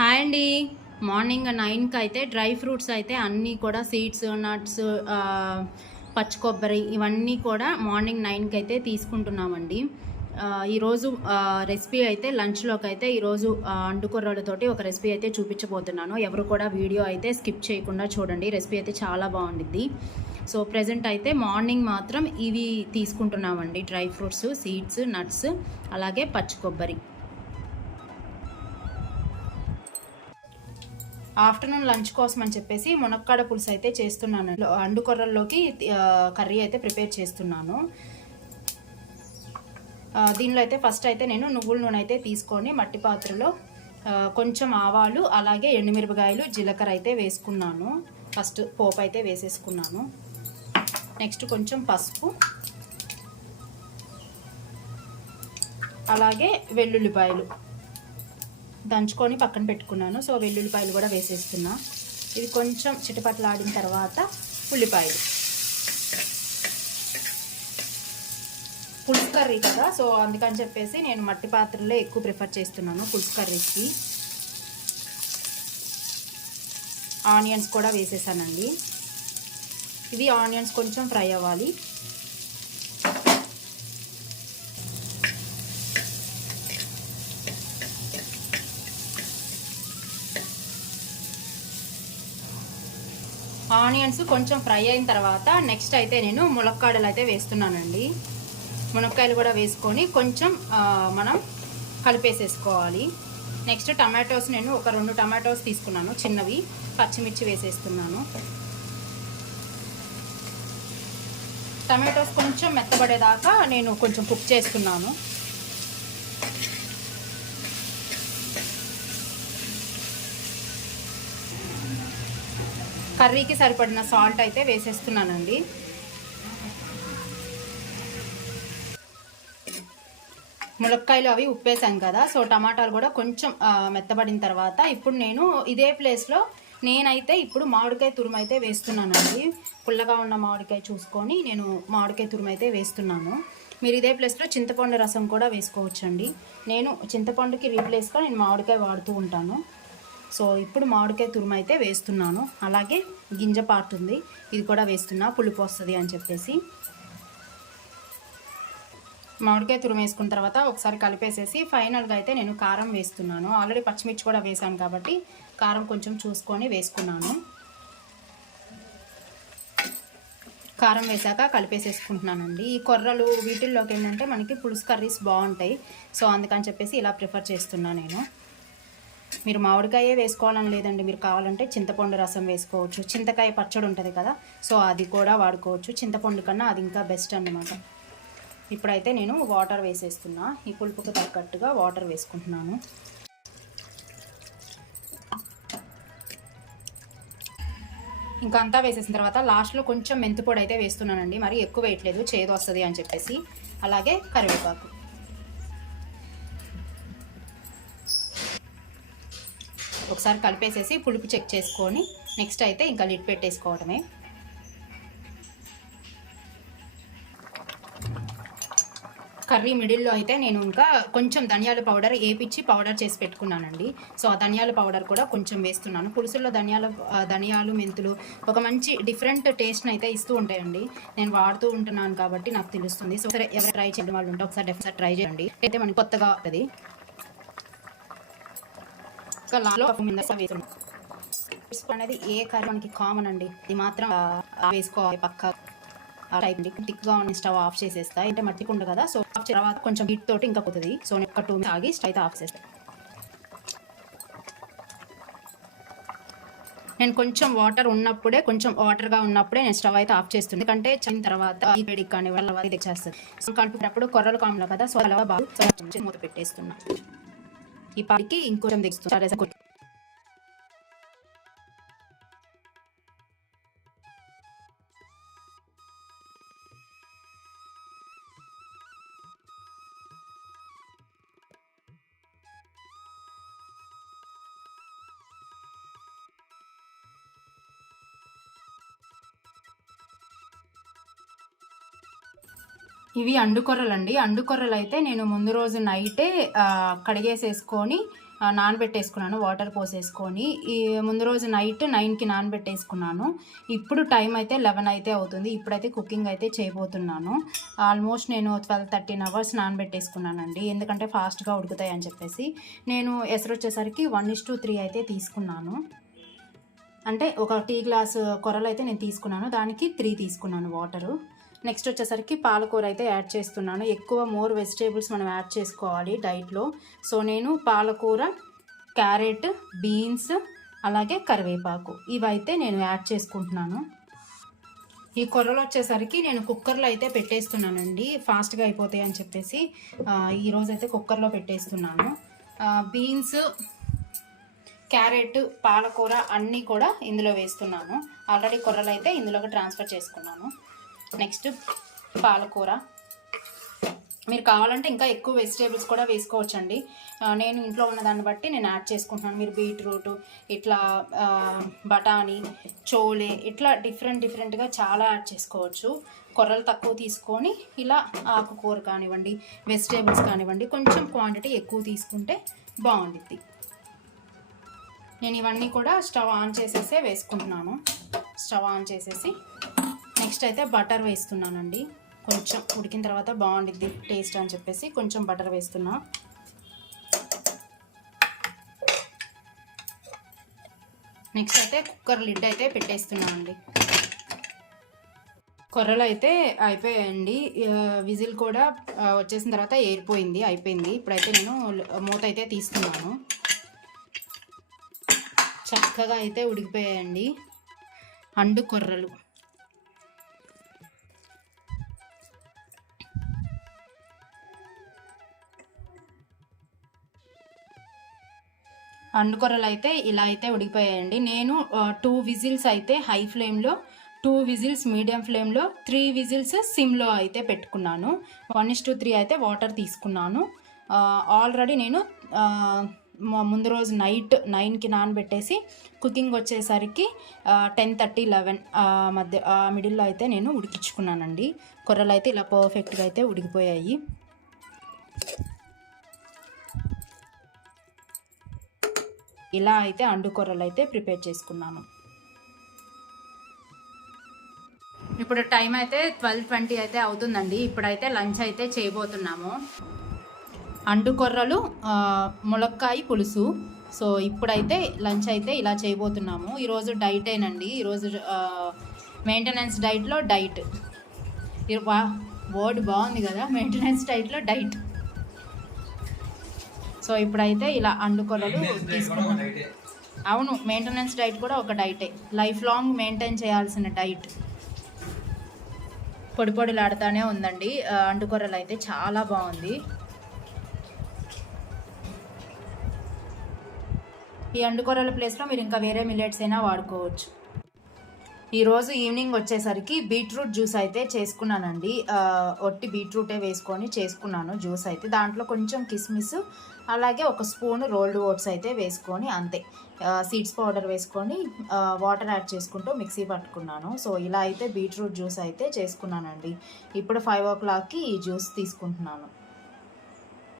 Hi అండి. Morning నైన్కి అయితే డ్రై ఫ్రూట్స్ అయితే అన్నీ కూడా సీడ్స్ నట్స్ పచ్చి కొబ్బరి ఇవన్నీ కూడా మార్నింగ్ నైన్కి అయితే తీసుకుంటున్నామండి. ఈరోజు రెసిపీ అయితే లంచ్లోకి అయితే ఈరోజు అండుకొర్రలతోటి ఒక రెసిపీ అయితే చూపించబోతున్నాను. ఎవరు కూడా వీడియో అయితే స్కిప్ చేయకుండా చూడండి. రెసిపీ అయితే చాలా బాగుండిద్ది. సో ప్రజెంట్ అయితే మార్నింగ్ మాత్రం ఇవి తీసుకుంటున్నామండి. డ్రై ఫ్రూట్స్ సీడ్స్ నట్స్ అలాగే పచ్చి కొబ్బరి ఆఫ్టర్నూన్ లంచ్ కోసం అని చెప్పేసి మునక్కాడ పులుసు అయితే చేస్తున్నాను. అండు కొర్రల్లోకి కర్రీ అయితే ప్రిపేర్ చేస్తున్నాను. దీనిలో అయితే ఫస్ట్ అయితే నేను నువ్వుల నూనె అయితే తీసుకొని మట్టి పాత్రలో కొంచెం ఆవాలు అలాగే ఎండుమిరపకాయలు జీలకర్ర అయితే వేసుకున్నాను. ఫస్ట్ పోపు అయితే వేసేసుకున్నాను. నెక్స్ట్ కొంచెం పసుపు. అలాగే వెల్లుల్లిపాయలు. దంచుకొని పక్కన పెట్టుకున్నాను. సో వెల్లుల్లిపాయలు కూడా వేసేస్తున్నా. ఇది కొంచెం చిటపట్లాడిన తర్వాత ఉల్లిపాయలు. పులుసు కర్రీ కదా సో అందుకని చెప్పేసి నేను మట్టి పాత్రలో ఎక్కువ ప్రిఫర్ చేస్తున్నాను పులుసు కర్రీకి. ఆనియన్స్ కూడా వేసేసానండి. ఇవి ఆనియన్స్ కొంచెం ఫ్రై అవ్వాలి. ఆనియన్స్ కొంచెం ఫ్రై అయిన తర్వాత నెక్స్ట్ అయితే నేను ములక్కాడలు అయితే వేస్తున్నానండి. మునక్కాయలు కూడా వేసుకొని కొంచెం మనం కలిపేసేసుకోవాలి. నెక్స్ట్ టమాటోస్ నేను ఒక రెండు టమాటోస్ తీసుకున్నాను చిన్నవి పచ్చిమిర్చి వేసేస్తున్నాను. టమాటోస్ కొంచెం మెత్తబడేదాకా నేను కొంచెం కుక్ చేస్తున్నాను. కర్రీకి సరిపడిన సాల్ట్ అయితే వేసేస్తున్నానండి. ములక్కాయలు అవి ఉప్పేసాం కదా సో టమాటాలు కూడా కొంచెం మెత్తబడిన తర్వాత ఇప్పుడు నేను ఇదే ప్లేస్లో నేనైతే ఇప్పుడు మామిడికాయ తురుము అయితే వేస్తున్నానండి. పుల్లగా ఉన్న మామిడికాయ చూసుకొని నేను మామిడికాయ తురుము అయితే వేస్తున్నాను. మీరు ఇదే ప్లేస్లో చింతపండు రసం కూడా వేసుకోవచ్చండి. నేను చింతపండుకి రీప్లేస్గా నేను మామిడికాయ వాడుతూ ఉంటాను. సో ఇప్పుడు మామిడికాయ తురుము అయితే వేస్తున్నాను. అలాగే గింజ పార్ట్ ఉంది. ఇది కూడా వేస్తున్నా పులుపు వస్తుంది అని చెప్పేసి. మామిడికాయ తురుము వేసుకున్న తర్వాత ఒకసారి కలిపేసేసి ఫైనల్గా అయితే నేను కారం వేస్తున్నాను. ఆల్రెడీ పచ్చిమిర్చి కూడా వేసాను కాబట్టి కారం కొంచెం చూసుకొని వేసుకున్నాను. కారం వేసాక కలిపేసేసుకుంటున్నానండి. ఈ కొర్రలు వీటిల్లోకి ఏంటంటే మనకి పులుసు కర్రీస్ బాగుంటాయి. సో అందుకని చెప్పేసి ఇలా ప్రిఫర్ చేస్తున్నా నేను. మీరు మామిడికాయే వేసుకోవాలని లేదండి. మీరు కావాలంటే చింతపండు రసం వేసుకోవచ్చు. చింతకాయ పచ్చడి ఉంటుంది కదా సో అది కూడా వాడుకోవచ్చు. చింతపండు కన్నా అది ఇంకా బెస్ట్ అన్నమాట. ఇప్పుడైతే నేను వాటర్ వేసేస్తున్నా. ఈ పులుపుకు తగ్గట్టుగా వాటర్ వేసుకుంటున్నాను. ఇంకా అంతా వేసేసిన తర్వాత లాస్ట్లో కొంచెం మెంతిపొడి అయితే వేస్తున్నానండి. మరి ఎక్కువ వేయట్లేదు. చేదు వస్తుంది అని చెప్పేసి. అలాగే కరివేపాకు. ఒకసారి కలిపేసేసి పులుపు చెక్ చేసుకొని నెక్స్ట్ అయితే ఇంకా లిడ్ పెట్టేసుకోవడమే. కర్రీ మిడిల్లో అయితే నేను ఇంకా కొంచెం ధనియాల పౌడర్ ఏపిచ్చి పౌడర్ చేసి పెట్టుకున్నానండి. సో ఆ ధనియాల పౌడర్ కూడా కొంచెం వేస్తున్నాను. పులుసుల్లో ధనియాల ధనియాలు మెంతులు ఒక మంచి డిఫరెంట్ టేస్ట్ని అయితే ఇస్తూ ఉంటాయండి. నేను వాడుతూ ఉంటున్నాను కాబట్టి నాకు తెలుస్తుంది. సో సరే ఎవరు ట్రై చేయడం వాళ్ళు ఉంటే ఒకసారి డెఫినెట్ ట్రై చేయండి. అయితే మనకి కొత్తగా అది ఒక లాలో వేస్తున్నాను అనేది ఏ కర్రీ మనకి కామన్ అండి. ఇది మాత్రం ఆ, వేసుకోవాలి పక్క. ఆ టైప్ టిక్గా ఉన్న స్టవ్ ఆఫ్ చేసేస్తా. అంటే మట్టి కుండ కదా సో ఆఫ్ తర్వాత కొంచెం హీట్ తోటి ఇంకా పోతుంది. సో నేను ఒక టూ ఆగి స్టవ్ అయితే ఆఫ్ చేస్తాను నేను కొంచెం వాటర్ ఉన్నప్పుడే కొంచెం వాటర్గా ఉన్నప్పుడే నేను స్టవ్ అయితే ఆఫ్ చేస్తుంది ఎందుకంటే చిన్న తర్వాత ఈ వేడికి కానీ వాళ్ళ ఇది సో కలిపేటప్పుడు కొర్రలు కామల కదా సో అలా బాగా మూత పెట్టేస్తున్నాను ఈ పాటికి ఇంకొంచెం తెస్తుంది ఇవి అండుకొర్రలు అండి అండుకొర్రలు అయితే నేను ముందు రోజు నైటే కడిగేసేసుకొని నానబెట్టేసుకున్నాను వాటర్ పోసేసుకొని. ఈ ముందు రోజు నైట్ నైన్కి నానబెట్టేసుకున్నాను. ఇప్పుడు టైం అయితే లెవెన్ అయితే అవుతుంది. ఇప్పుడైతే కుకింగ్ అయితే చేయబోతున్నాను. ఆల్మోస్ట్ నేను ట్వెల్వ్ థర్టీన్ అవర్స్ నానబెట్టేసుకున్నానండి. ఎందుకంటే ఫాస్ట్గా ఉడుకుతాయి అని చెప్పేసి. నేను ఎసరు వచ్చేసరికి వన్ ఇస్ టూ త్రీ అయితే తీసుకున్నాను. అంటే ఒక టీ గ్లాస్ కొరలు అయితే నేను తీసుకున్నాను. దానికి త్రీ తీసుకున్నాను వాటరు. నెక్స్ట్ వచ్చేసరికి పాలకూర అయితే యాడ్ చేస్తున్నాను. ఎక్కువ మోర్ వెజిటేబుల్స్ మనం యాడ్ చేసుకోవాలి డైట్లో సో నేను పాలకూర క్యారెట్ బీన్స్ అలాగే కరివేపాకు ఇవైతే నేను యాడ్ చేసుకుంటున్నాను. ఈ కొర్రలు వచ్చేసరికి నేను కుక్కర్లో అయితే పెట్టేస్తున్నానండి. ఫాస్ట్గా అయిపోతాయి అని చెప్పేసి ఈరోజైతే ఈరోజు అయితే కుక్కర్లో పెట్టేస్తున్నాను. బీన్స్ క్యారెట్ పాలకూర అన్నీ కూడా ఇందులో వేస్తున్నాను. ఆల్రెడీ కొర్రలు అయితే ఇందులోకి ట్రాన్స్ఫర్ చేసుకున్నాను. నెక్స్ట్ పాలకూర. మీరు కావాలంటే ఇంకా ఎక్కువ వెజిటేబుల్స్ కూడా వేసుకోవచ్చండి. నేను ఇంట్లో ఉన్న దాన్ని బట్టి నేను యాడ్ చేసుకుంటున్నాను. మీరు బీట్రూట్ ఇట్లా బఠానీ చోలే ఇట్లా డిఫరెంట్ డిఫరెంట్గా చాలా యాడ్ చేసుకోవచ్చు. కొర్రలు తక్కువ తీసుకొని ఇలా ఆకుకూర కానివ్వండి వెజిటేబుల్స్ కానివ్వండి కొంచెం క్వాంటిటీ ఎక్కువ తీసుకుంటే బాగుండిద్ది. నేను ఇవన్నీ కూడా స్టవ్ ఆన్ చేసేసే వేసుకుంటున్నాను. స్టవ్ ఆన్ చేసేసి నెక్స్ట్ అయితే బటర్ వేస్తున్నానండి. కొంచెం ఉడికిన తర్వాత బాగుండిద్ది టేస్ట్ అని చెప్పేసి కొంచెం బటర్ వేస్తున్నా. నెక్స్ట్ అయితే కుక్కర్ లిడ్ అయితే పెట్టేస్తున్నామండి. కొర్రలు అయితే అయిపోయాయండి. విజిల్ కూడా వచ్చేసిన తర్వాత ఏరిపోయింది అయిపోయింది. ఇప్పుడైతే నేను మూత అయితే తీస్తున్నాను. చక్కగా అయితే ఉడికిపోయాయండి. అండు కొర్రలు. అండుకొరలు అయితే ఇలా అయితే ఉడికిపోయాయండి. నేను టూ విజిల్స్ అయితే హై ఫ్లేమ్లో టూ విజిల్స్ మీడియం ఫ్లేమ్లో త్రీ విజిల్స్ సిమ్లో అయితే పెట్టుకున్నాను. వన్ ఇస్ టూ త్రీ అయితే వాటర్ తీసుకున్నాను. ఆల్రెడీ నేను ముందు రోజు నైట్ నైన్కి నానబెట్టేసి కుకింగ్ వచ్చేసరికి టెన్ థర్టీ లెవెన్ మధ్య ఆ మిడిల్లో అయితే నేను ఉడికించుకున్నానండి. కొర్రలు అయితే ఇలా పర్ఫెక్ట్గా అయితే ఉడికిపోయాయి. ఇలా అయితే అండు అయితే ప్రిపేర్ చేసుకున్నాను. ఇప్పుడు టైం అయితే ట్వెల్వ్ ట్వంటీ అయితే అవుతుందండి. ఇప్పుడైతే లంచ్ అయితే చేయబోతున్నాము. అండు కొర్రలు ములక్కాయ పులుసు. సో ఇప్పుడైతే లంచ్ అయితే ఇలా చేయబోతున్నాము. ఈరోజు డైటేనండి ఈరోజు మెయింటెనెన్స్ డైట్లో డైట్. వా వర్డ్ బాగుంది కదా. మెయింటెనెన్స్ డైట్లో డైట్. సో ఇప్పుడైతే ఇలా అండు తీసుకున్నాను అవును మెయింటెనెన్స్ డైట్ కూడా ఒక డైటే లైఫ్ లాంగ్ మెయింటైన్ చేయాల్సిన డైట్ పొడి పొడిలాడుతూనే ఉందండి. అండుకొరలు అయితే చాలా బాగుంది. ఈ అండుకొరల ప్లేస్లో మీరు ఇంకా వేరే మిల్లెట్స్ అయినా వాడుకోవచ్చు. ఈరోజు ఈవినింగ్ వచ్చేసరికి బీట్రూట్ జ్యూస్ అయితే చేసుకున్నానండి. ఒట్టి బీట్రూటే వేసుకొని చేసుకున్నాను జ్యూస్ అయితే. దాంట్లో కొంచెం కిస్మిస్ అలాగే ఒక స్పూన్ రోల్డ్ ఓట్స్ అయితే వేసుకొని అంతే. సీడ్స్ పౌడర్ వేసుకొని వాటర్ యాడ్ చేసుకుంటూ మిక్సీ పట్టుకున్నాను. సో ఇలా అయితే బీట్రూట్ జ్యూస్ అయితే చేసుకున్నానండి. ఇప్పుడు ఫైవ్ ఓ క్లాక్కి ఈ జ్యూస్ తీసుకుంటున్నాను.